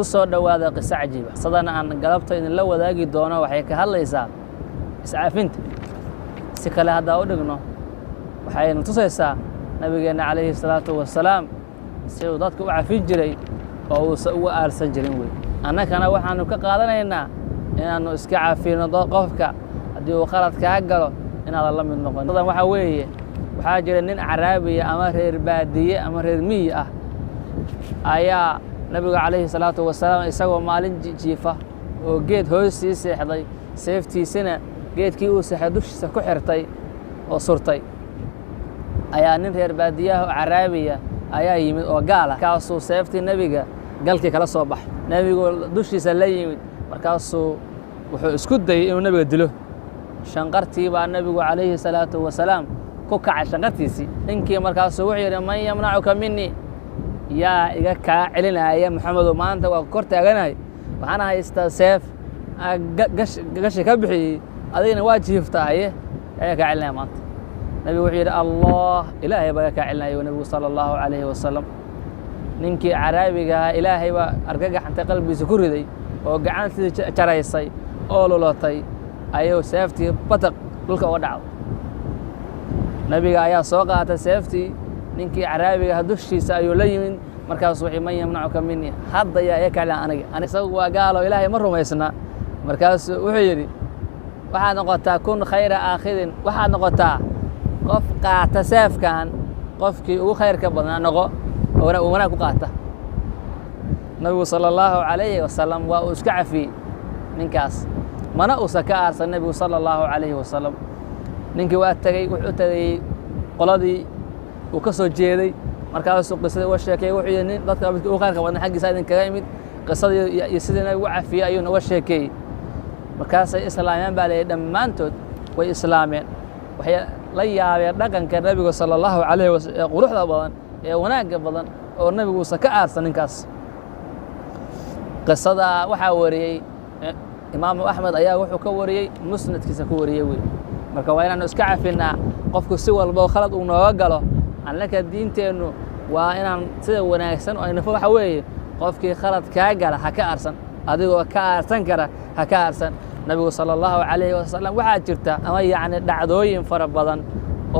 usoo dhawaada qiso cajiib ah sadana aan galabta idin la wadaagi doono waxay ka hadlaysaa iscaafinta si kale hadda u dhigno waxayna tusaysaa nabigeena calayhi salaatu wasalaam si uu dadka u cafin jiray oo uu ugu aarsan jirin wey annagana waxaanu ka qaadanaynaa inaannu iska cafino qofka haddii uu qalad kaa galo inaadan la mid noqon dadan waxaa weeye waxaa jira nin caraabiya ama reer baadiye ama reer miyi ah ayaa nabiga calayhi salaatu wasalaam isagoo maalin jiifa oo geed hoostii seexday seeftiisina geedkii uu seexay dushiisa ku xirtay oo surtay ayaa nin reer baadiyaha oo caraabiya ayaa yimid oo gaal ah markaasuu seeftii nebiga galkii kala soo baxay nebigu dushiisa la yimid markaasuu wuxuu isku dayey inuu nebiga dilo shanqartii baa nebigu calayhi salaatu wasalaam ku kacay shanqartiisii ninkii markaasuu wuxuu yidhi man yamnacuka minii yaa iga kaa celinaya maxamedow maanta waa kor taaganahay waxaana haystaa seef gashi ka bixiyey adigna waa jiiftaaye yaa kaa celinaya maanta nebigu wuxuu yidhi allah ilaahay baa kaa celinaya nebigu sala allahu calayhi wasalam ninkii caraabiga ahaa ilaahay baa argagaxantay qalbigiisa ku riday oo gacantii jaraysay oo lulatay ayuu seeftii bataq dhulka uga dhacday nebiga ayaa soo qaatay seeftii ninkii caraabiga dushiisa ayuu la yimid markaasuu wuxuu man yamnacuka minii hadda yaa iga kaa celin aniga isagu waa gaalo ilaahay ma rumaysna markaasuu wuxuu yidhi waxaad noqotaa kun khayra aakhidin waxaad noqotaa qof qaata seefkan qofkii ugu khayrka badnaa noqo oo wanaag ku qaata nabigu sala allahu calayhi wasalam waa uu iska cafiyey ninkaas mana uusan ka aarsan nebigu sala allahu calayhi wasalam ninkii waa tegey wuxuu tegey qoladii uu ka soo jeeday markaasuu qisadii uga sheekeeyey wuxuu yidhi nin dadka midkii ugu khayrka badnaa xaggiisa idinkaga imid qisadii iyo sidii nabigu u cafiyey ayuu noga sheekeeyey markaasay islaameen baa leeyahy dhammaantood way islaameen waxay la yaabeen dhaqanka nebiga sala allahu calayhi wasallam ee quruxda badan ee wanaagga badan oo nebigu uusan ka aarsan ninkaas qisadaa waxaa wariyey imaamu axmed ayaa wuxuu ka wariyey musnadkiisa ku wariyey wey marka waa inaannu iska cafinnaa qofku si walboo khalad uu nooga galo annaka diinteennu waa inaan sida wanaagsan oo aynafo waxa weeye qofkii khalad kaa gala ha ka aarsan adigoo ka aarsan kara ha ka aarsan nabigu sala allahu calayhi wasalam waxaa jirta ama yacni dhacdooyin fara badan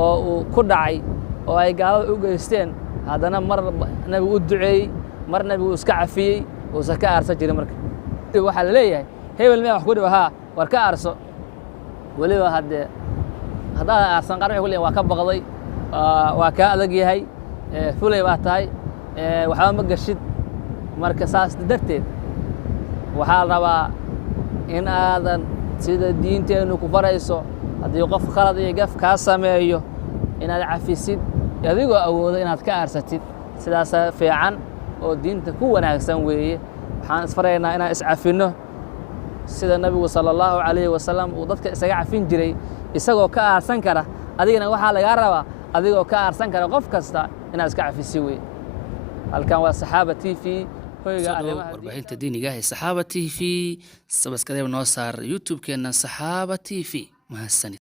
oo uu ku dhacay oo ay gaalada u geysteen haddana mar nebigu u duceeyey mar nebigu iska cafiyey uusan ka aarsan jirin marka waxaa la leeyahay hebel miyaa wax ku dhibo haa war ka aarso weliba haddee haddaadan aarsan qaar waxay ku leeyihin waa ka baqday waa kaa adag yahay fulay baa tahay waxba ma gashid marka saas darteed waxaa la rabaa in aadan sida diinteennu ku farayso haddii qof khalad iyo gaf kaa sameeyo inaad cafisid adigoo awoodo inaad ka aarsatid sidaasa fiican oo diinta ku wanaagsan weeye waxaan isfaraynaa inaan iscafinno sida nebigu sala allahu calayhi wasalam uu dadka isaga cafin jiray isagoo ka aarsan kara adigana waxaa lagaa rabaa adigoo ka aarsan kara qof kasta inaad iska cafisi weye halkan waa saxaaba t v warbaahinta diiniga ah ee saxaaba t v sabaskadeeb noo saar youtube-keenna saxaaba t v mahadsanid